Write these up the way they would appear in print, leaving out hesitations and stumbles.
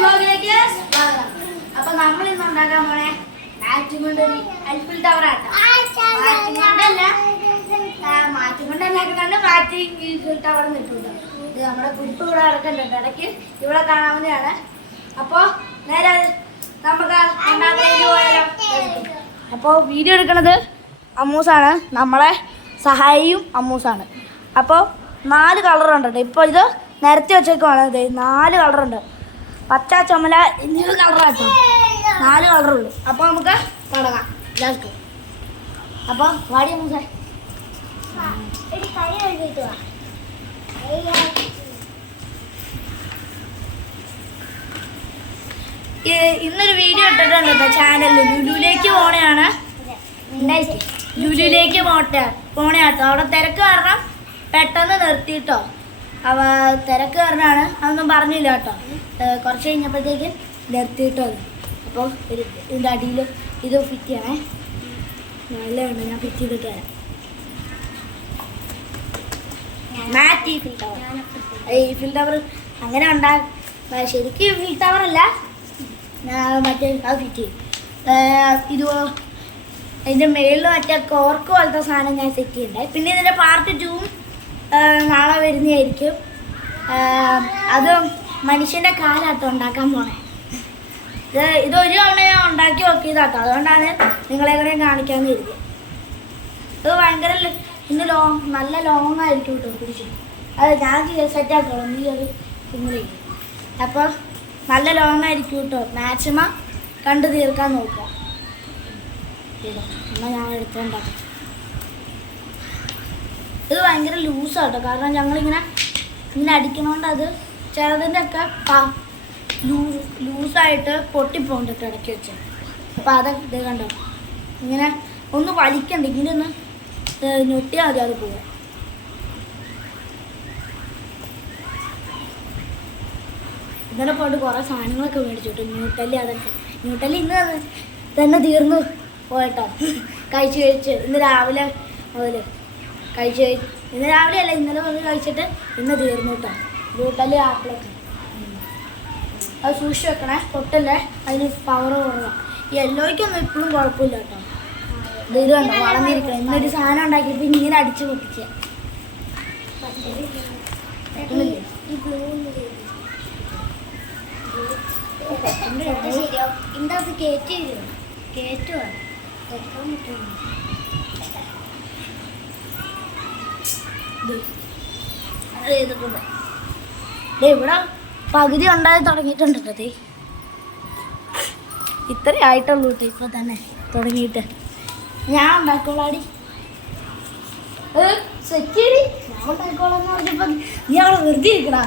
വ്ലോഗിലേക്ക് സ്വാഗതം. അപ്പൊ നമ്മൾ ഇന്ന് ഉണ്ടാക്കാൻ പോണേ മാറ്റും കൊണ്ട് എൽഫിൽ ടവർ ആട്ടോ. മാറ്റും കൊണ്ട് ഉണ്ടാക്കുന്നുണ്ട്. മാറ്റി ഈഫിൽ ടവർ നിൽക്കുന്നത് ഇത് നമ്മുടെ കുരിപ്പ് ഇവിടെ നടക്കുന്നുണ്ട്. ഇടയ്ക്ക് ഇവിടെ കാണാവുന്നതാണ്. അപ്പൊ നേരെ നമുക്ക് ഉണ്ടാക്കുന്നതിന് പോയാലോ. അപ്പോൾ വീഡിയോ എടുക്കുന്നത് അമ്മൂസാണ്. നമ്മളെ സഹായിയും അമ്മൂസാണ്. അപ്പോൾ 4 കളറുണ്ട്. ഇപ്പോൾ ഇത് നിരത്തി വെച്ചേക്കുവാണ്. ഇത് 4 കളറുണ്ട്. പച്ച, ചുമല എന്നിവ കളറാട്ടോ. 4 കളറുള്ളൂ. അപ്പോൾ നമുക്ക് തുടങ്ങാം. ലാസ്റ്റ് അപ്പോൾ വാടി അമ്മൂസേ. ഇന്നൊരു വീഡിയോ ഇട്ടിട്ടുണ്ട് ചാനലിൽ. ലുലുവിലേക്ക് പോണയാണ്. ലുലുവിലേക്ക് പോണയാട്ടോ. അവിടെ തിരക്ക് കാരണം പെട്ടെന്ന് നിർത്തിയിട്ടോ. അവ തിരക്ക് കാരണമാണ്. അതൊന്നും പറഞ്ഞില്ല കേട്ടോ. കുറച്ച് കഴിഞ്ഞപ്പോഴത്തേക്കും നിർത്തിയിട്ടോ. അപ്പോൾ ഇതിൻ്റെ അടിയിൽ ഇത് ഫിറ്റ് ചെയ്യണേ. നല്ലതുണ്ട്. ഞാൻ ഫിറ്റ് ചെയ്തിട്ട് തരാം. മാറ്റി ഫിൽ ടവർ. ഈ ഫിൽ ടവർ അങ്ങനെ ശരിക്കും ഫിൽ ടവർ അല്ല, മറ്റേ അത് ഫിറ്റ് ചെയ്യും. ഇത് അതിൻ്റെ മേളിൽ മറ്റേ കോർക്ക് പോലത്തെ സാധനം ഞാൻ സെറ്റ് ചെയ്യണ്ടേ. പിന്നെ ഇതിൻ്റെ പാർട്ട് 2 നാളെ വരുന്നതായിരിക്കും. അത് മനുഷ്യൻ്റെ കാലാട്ടോ ഉണ്ടാക്കാൻ പോണേ. ഇതൊരു തവണ ഞാൻ ഉണ്ടാക്കി നോക്കിയതാട്ടോ. അതുകൊണ്ടാണ് നിങ്ങളെ കൂടെ കാണിക്കാമെന്ന് കരുതി. ഇത് ഭയങ്കര ഇന്ന് നല്ല ലോങ് ആയിരിക്കും കേട്ടോ. പിടിച്ചു അത് ഞാൻ സെറ്റാക്കോളാം. നീ അത് ഇങ്ങനെ. അപ്പോൾ നല്ല ലോങ് ആയിരിക്കും കേട്ടോ. മാക്സിമം കണ്ടു തീർക്കാൻ നോക്കുക. എന്നാൽ ഞാൻ എടുത്തുണ്ടാക്കാം. ഇത് ഭയങ്കര ലൂസാട്ടോ. കാരണം ഞങ്ങളിങ്ങനെ അടിക്കണോണ്ട് അത് ചിലതിൻ്റെ ഒക്കെ ലൂസായിട്ട് പൊട്ടിപ്പോണ്ടിട്ട് ഇടയ്ക്ക് വെച്ച്. അപ്പോൾ അതൊക്കെ ഇത് കണ്ടോ. ഇങ്ങനെ ഒന്ന് വലിക്കണ്ട. ഇങ്ങനെ ഒന്ന് ഞൊട്ടിയാൽ മതി. അത് പോവാം. ഇന്നലെ പോയിട്ട് കുറേ സാധനങ്ങളൊക്കെ മേടിച്ചോട്ടോ. ന്യൂട്ടല്ലി അതൊക്കെ. ന്യൂട്ടല്ലി ഇന്ന് തന്നെ തീർന്നു പോയിട്ടോ. കഴിച്ച് ഇന്ന് രാവിലെ മുതൽ ഇന്ന് രാവിലെ അല്ല, ഇന്നലെ വന്ന് കഴിച്ചിട്ട് ഇന്ന് തീർന്നു കേട്ടോ. ന്യൂട്ടല്ലി ആപ്പിളൊക്കെ അത് സൂക്ഷിച്ച് വെക്കണേ. പൊട്ടല്ലേ, അതിന് പവർ കുറവാണ്. ഈ യെല്ലോയ്ക്കൊന്നും ഇപ്പോഴും കുഴപ്പമില്ല കേട്ടോ. ഇത് കണ്ടോ വളർന്നിരിക്കണം. ഇന്നൊരു സാധനം ഉണ്ടാക്കിയപ്പോൾ ഇങ്ങനെ അടിച്ച് പൊട്ടിക്കുക. ഇതിനകത്ത് കയറ്റുക ഇവിടെ പകുതി ഉണ്ടായി തുടങ്ങിയിട്ടുണ്ട് കേട്ടോ. ഇത്രേ ആയിട്ടുള്ളൂ കേട്ടോ ഇപ്പൊ തന്നെ തുടങ്ങിയിട്ട്. ഞാൻ ഉണ്ടാക്കോളാടി സെറ്റടി. ഞാൻ ഉണ്ടാക്കോളാന്ന് പറഞ്ഞപ്പോ നീ അവിടെ വെറുതെ ഇരിക്കണ.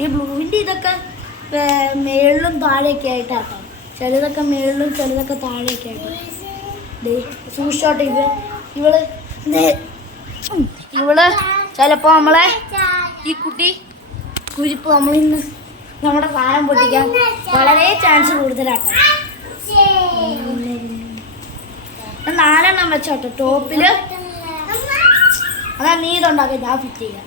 ഈ ബ്ലൂവിൻ്റെ ഇതൊക്കെ മേളിലും താഴെയൊക്കെ ആയിട്ടാട്ടോ. ചിലതൊക്കെ മേളിലും ചിലതൊക്കെ താഴെയൊക്കെ ആയിട്ട്. സൂക്ഷിച്ചോട്ടെ. ഇവള് ചിലപ്പോൾ നമ്മളെ ഈ കുട്ടി കുരിപ്പ് നമ്മളിന്ന് നമ്മുടെ സാധനം പൊട്ടിക്കാൻ വളരെ ചാൻസ് കൂടുതലാട്ടോ. 4 വെച്ചോട്ടോ ടോപ്പിൽ. അതാ നീ ഇതുണ്ടാക്കി ഞാൻ ഫിറ്റ് ചെയ്യാം.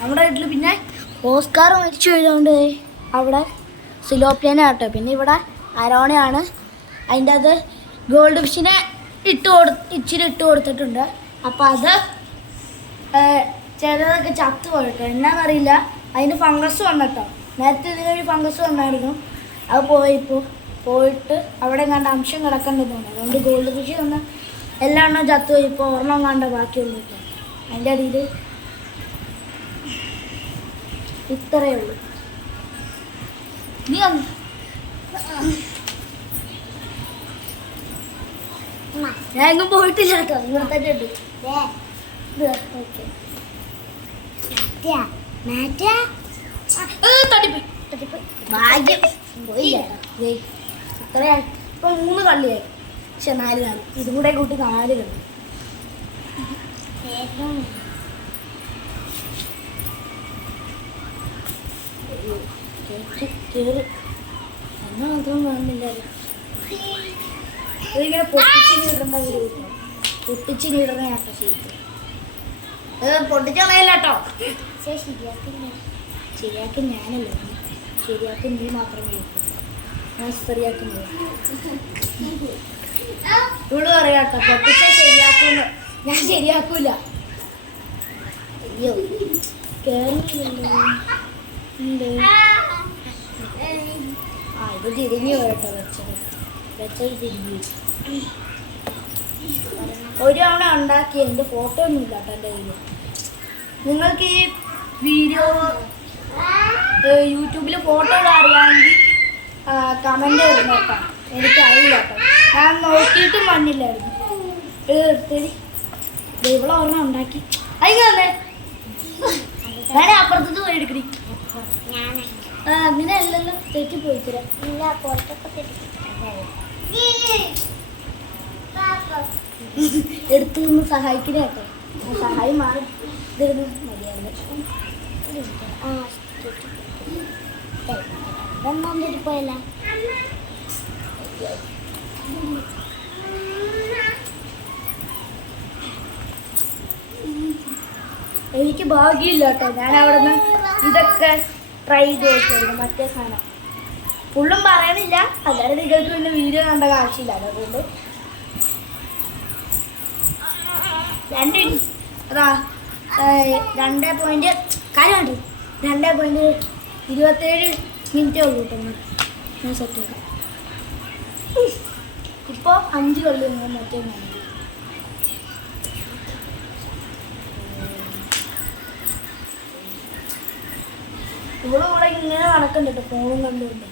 നമ്മുടെ വീട്ടിൽ പിന്നെ ഓസ്കാർ മരിച്ചു പോയതുകൊണ്ട് അവിടെ സിലോപ്പിയന കേട്ടോ. പിന്നെ ഇവിടെ അരോണയാണ്. അതിൻ്റെ അത് ഗോൾഡ് ഫിഷിനെ ഇച്ചിരി ഇട്ട് കൊടുത്തിട്ടുണ്ട്. അപ്പോൾ അത് ചിലതൊക്കെ ചത്തു പോയിട്ടോ. എന്നാന്നറിയില്ല. അതിന് ഫംഗസ് വന്നിട്ടോ. നേരത്തെ ഇതിനൊരു ഫംഗസ് വന്നായിരുന്നു. അത് പോയിട്ട് അവിടെ കണ്ട അംശം കിടക്കേണ്ടത് തോന്നുന്നു. അതുകൊണ്ട് ഗോൾഡ് ഫിഷ് വന്ന് എല്ലാം എണ്ണം ചത്തു പോയി. ഇപ്പോൾ ഒരെണ്ണം കണ്ട ബാക്കിയുള്ളൂ കേട്ടോ. അതിൻ്റെ അടിയിൽ ഇത്രയേ ഉള്ളൂ. നീ ഞാൻ എങ്ങും പോയിട്ടില്ല കേട്ടോ. ഇവിടെ തന്നെ ഉണ്ട്. ഭാഗ്യം പോയില്ല. ഇത്രയായി. ഇപ്പൊ 3 കള്ളിയായി. പക്ഷെ 4 കളി. ഇതും കൂടെ കൂട്ടി 4 കളി. കേറി എന്നാ അതൊന്നും കാണുന്നില്ലല്ലോ. ഇതിങ്ങനെ പൊട്ടിച്ചിടുന്ന വീഡിയോ കിട്ടും. പൊട്ടിച്ചിടുന്ന കേട്ടോ ഷീറ്റ്. പൊട്ടിച്ചളയില്ല കേട്ടോ. ശരിയാക്കി ഞാനല്ല, ശരിയാക്കി നീ മാത്രമേ കേൾക്കൂ. ഞാൻ ശരിയാക്കുന്നത് ഇവള് പറയാട്ടോ പൊട്ടിച്ച ശരിയാക്കുന്ന. ഞാൻ ശരിയാക്കൂല. അയ്യോ കേറില്ലല്ലോ. ആ ഇത് തിരിഞ്ഞു കേട്ടോ. വെച്ചത് തിരിഞ്ഞു. ഒരു തവണ ഉണ്ടാക്കി എൻ്റെ ഫോട്ടോ ഒന്നും ഇല്ല കേട്ടോ എൻ്റെ കയ്യിൽ. നിങ്ങൾക്ക് ഈ വീഡിയോ യൂട്യൂബിൽ ഫോട്ടോ ഇടാൻ അറിയാമെങ്കിൽ കമൻറ്റ് ചെയ്യുന്നു കേട്ടോ. എനിക്കറിയില്ല കേട്ടോ. ഞാൻ നോക്കിയിട്ടും വന്നില്ലായിരുന്നു. ഇവിടെ ഒരെണ്ണം ഉണ്ടാക്കി അതിങ്ങനെ വേണേ അപ്പുറത്തത് പോയി എടുക്കണി. അങ്ങനെ അല്ലല്ലോ തെറ്റി പോയിത്തരാം. ഇല്ല പുറത്തൊക്കെ എടുത്തു നിന്ന് സഹായിക്കുന്ന കേട്ടോ. സഹായം മാറി ഇതിരുന്ന് മതിയായിരുന്നു. പോയല്ല എനിക്ക് ഭാഗ്യമില്ല കേട്ടോ. ഞാൻ അവിടെ നിന്ന് ഇതൊക്കെ ട്രൈ ചെയ്ത് നോക്കിയായിരുന്നു. മറ്റേ സാധനം ഫുള്ളും പറയണില്ല, അല്ലാതെ നിങ്ങൾക്ക് പിന്നെ വീഡിയോ കണ്ട ആവശ്യമില്ല. അതുകൊണ്ട് അതാ 2.27 ഉള്ളൂ കേട്ടോ. ഞാൻ സെറ്റ് ചെയ്തു. ഇപ്പോൾ 5 കൊല്ലം മറ്റേ ഇവിടെ ഇങ്ങനെ നടക്കണ്ട കേട്ടോ ഫോണും കണ്ടുകൊണ്ട്.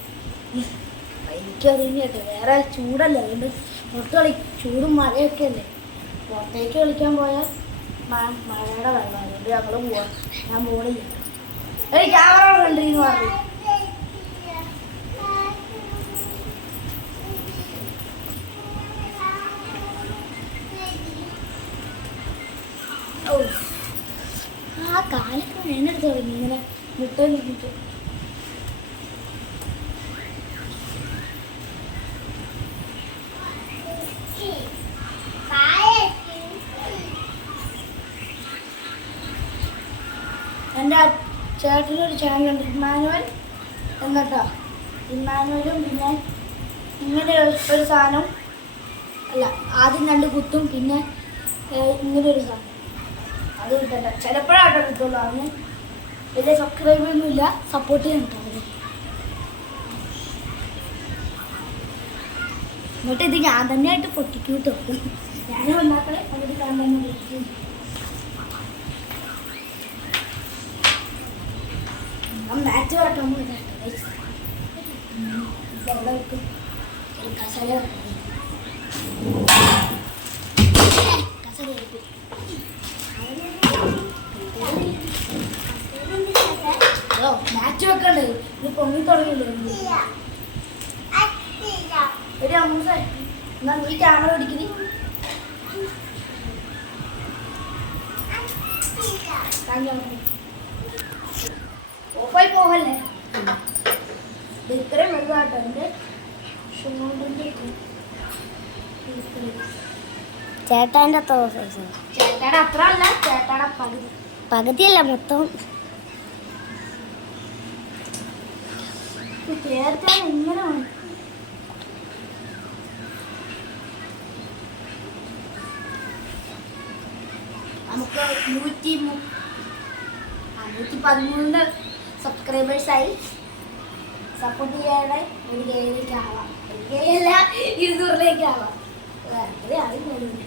എനിക്കറിഞ്ഞ കേട്ടോ വേറെ ചൂടല്ല, അതുകൊണ്ട് പുറത്ത് ചൂടും മഴയൊക്കെ അല്ലേ. പുറത്തേക്ക് കളിക്കാൻ പോയാൽ മഴയുടെ വെള്ളം, അതുകൊണ്ട് ഞങ്ങൾ പോവാം. ഞാൻ പോണില്ല. ക്യാമറ കണ്ടിരുന്നു പറഞ്ഞു. ആ കാലൊക്കെ വേനെടുത്ത് തുടങ്ങി ഇങ്ങനെ മുട്ട നിന്നിട്ട്. എൻ്റെ ചേട്ടനൊരു ചാനലുണ്ട് ഇമ്മാനുവൽ എന്നിട്ടോ. ഇമ്മാനുവലും പിന്നെ ഇങ്ങനെ ഒരു സാധനം അല്ല, ആദ്യം 2 കുത്തും പിന്നെ ഇങ്ങനെ ഒരു സാധനം അത് കിട്ടണ്ട. ചിലപ്പോഴാട്ടോ കിട്ടുള്ളൂ. അതിന് വലിയ സബ്സ്ക്രൈബൊന്നുമില്ല, സപ്പോർട്ട് ചെയ്യാൻ കിട്ടുന്നത്. എന്നിട്ട് ഇത് ഞാൻ തന്നെയായിട്ട് പൊട്ടിക്കും കേട്ടോ. ഞാനും ഉണ്ടാക്കണേ അതിൽ ഞാൻ തന്നെ പൊട്ടിക്കും. മാച്ച് വരട്ടോ ഇതെവിടെ വെക്കും? കസര കസര വെക്കും. ഹലോ മാച്ച് വെക്കണ്ടേ? ഇത് പൊങ്ങി തുടങ്ങിയില്ലേ? ഒരു അമ്മൂസേ എന്നാ നീ ക്യാമറ പിടിക്കുന്നി. ഓഫായി പോകല്ലേ? ഇത്രയും വലുതാട്ടോ എൻ്റെ ചേട്ടാൻ്റെ അത്ര ചേട്ടാടെ അത്ര അല്ല, ചേട്ടാടെ പകുതിയല്ല മൊത്തം. ചേർത്താൻ എങ്ങനെ വേണം? നമുക്ക് 113 സബ്സ്ക്രൈബേഴ്സായി. സപ്പോർട്ട് ചെയ്യാതെ 1K ആവാം. 1K അല്ല 200 ആവാം. അത്രേ ആദ്യം തോന്നുന്നു.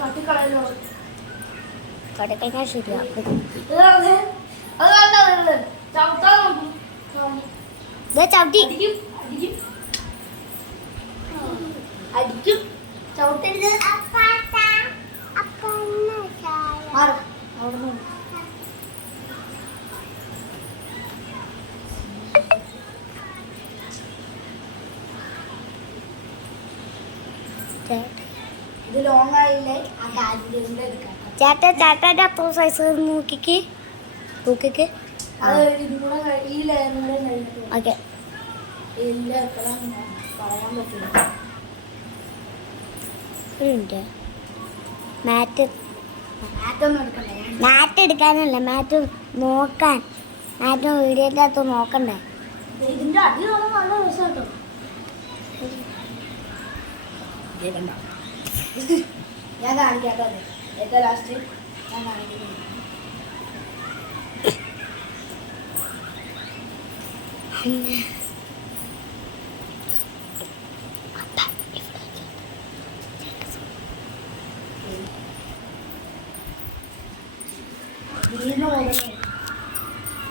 കട്ടിക്കളയല്ലോ. കടക്കഴിഞ്ഞാൽ ശരിയാക്കും. ചവിട്ടി അടിക്കും ചവിട്ടരുത്. അവിടെ ഇത് ലോങ് ആയില്ലേ ആ കാലിൻ്റെ എടുക്കാം. ചേട്ടൻ്റെ അത്ര സൈസ് നോക്കിക്ക് അത് ഇതും കൂടെ ഈ ലെയറും കൂടെ കഴിഞ്ഞിട്ട് ഓക്കെ. ഇതിൻ്റെ എത്ര പറയാൻ പറ്റില്ല. മാറ്റൊന്നും എടുക്കണ്ട. മാറ്റ് എടുക്കാനല്ല, മാറ്റ് നോക്കാൻ. മാറ്റ് വീഡിയോൻ്റെ അകത്ത് നോക്കണ്ടേ. ഇതിൻ്റെ അടി കാണാൻ നല്ല രസം കേട്ടോ. ഞാൻ കാണിക്കാട്ടോ. ഏറ്റവും ലാസ്റ്റ് ഞാൻ കാണിക്കുന്നു.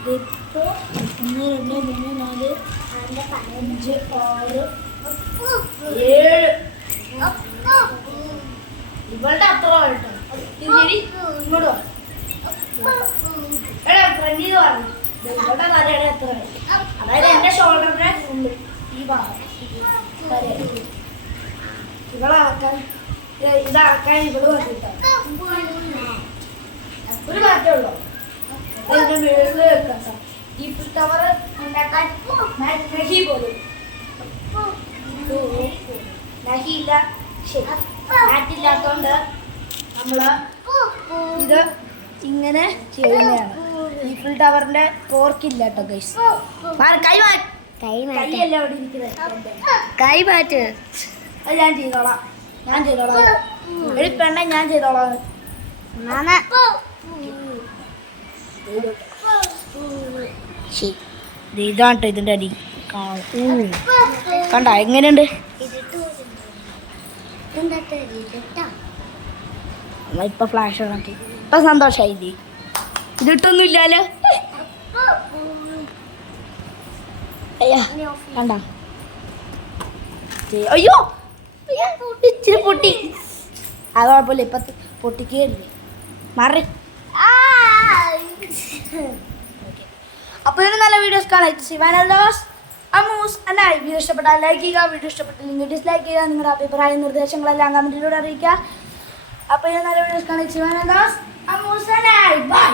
ഇതിപ്പോ 1 2 3 4 5 6 7 ഇവളുടെ അത്ര കേട്ടോ. ഇങ്ങോട്ട് എടാ ഫ്രണ്ടിൽ പറഞ്ഞു ഇവളുടെ തലയുടെ എത്ര, അതായത് എൻ്റെ ഷോൾഡറിന്റെ ഫുള്ള് ഈ ഭാഗം ഇവളാക്കാൻ ഇതാക്കാൻ ഇവള് പറഞ്ഞിട്ടോ. ഒരു മാറ്റമുള്ളൂ. അതിന്റെ മുകളിൽ വെക്കാം. ഈ ടവർ ഉണ്ടാക്കാൻ നഹി പോലും നഹിയില്ല. മാറ്റില്ലാത്തോണ്ട് നമ്മള് ഇത് ഇങ്ങനെ ചെയ്യുന്നതാണ്. ഈഫിൽ ടവറിന്റെ പോർക്കില്ല കേട്ടോ ഗൈസ്. കൈയല്ല അവിടെ ഇരിക്കുന്നത്. കൈ മാറ്റ്. അത് ഞാൻ ചെയ്തോളാം. ഒരു പെണ്ണ ഞാൻ ചെയ്തോളാം. ഇതാണ് ഇതിന്റെ അടി കണ്ട എങ്ങനെയുണ്ട്. ഇപ്പൊ ഫ്ലാഷ് നോക്കി ഇപ്പൊ സന്തോഷായി. ഇതിട്ടൊന്നും ഇല്ലാലോ. കണ്ട അയ്യോ ഇച്ചിരി പൊട്ടി. അത് കുഴപ്പമില്ല. ഇപ്പൊ പൊട്ടിക്കല്ലേ മാറി. അപ്പോൾ ഇതിന് നല്ല വീഡിയോസ് കാണാം. ശിവാനന്ദോസ് അമ്മൂസ് എന്നായി. വീഡിയോ ഇഷ്ടപ്പെട്ടാൽ ലൈക്ക് ചെയ്യുക. വീഡിയോ ഇഷ്ടപ്പെട്ടില്ലെങ്കിൽ ഡിസ്ലൈക്ക് ചെയ്യുക. നിങ്ങളുടെ അഭിപ്രായ നിർദ്ദേശങ്ങളെല്ലാം കമൻറ്റിലൂടെ അറിയിക്കുക. അപ്പോൾ ഇതിന് നല്ല വീഡിയോസ് കാണാം. ശിവാനന്ദോസ് അമ്മൂസ് എന്നായി. ബൈ.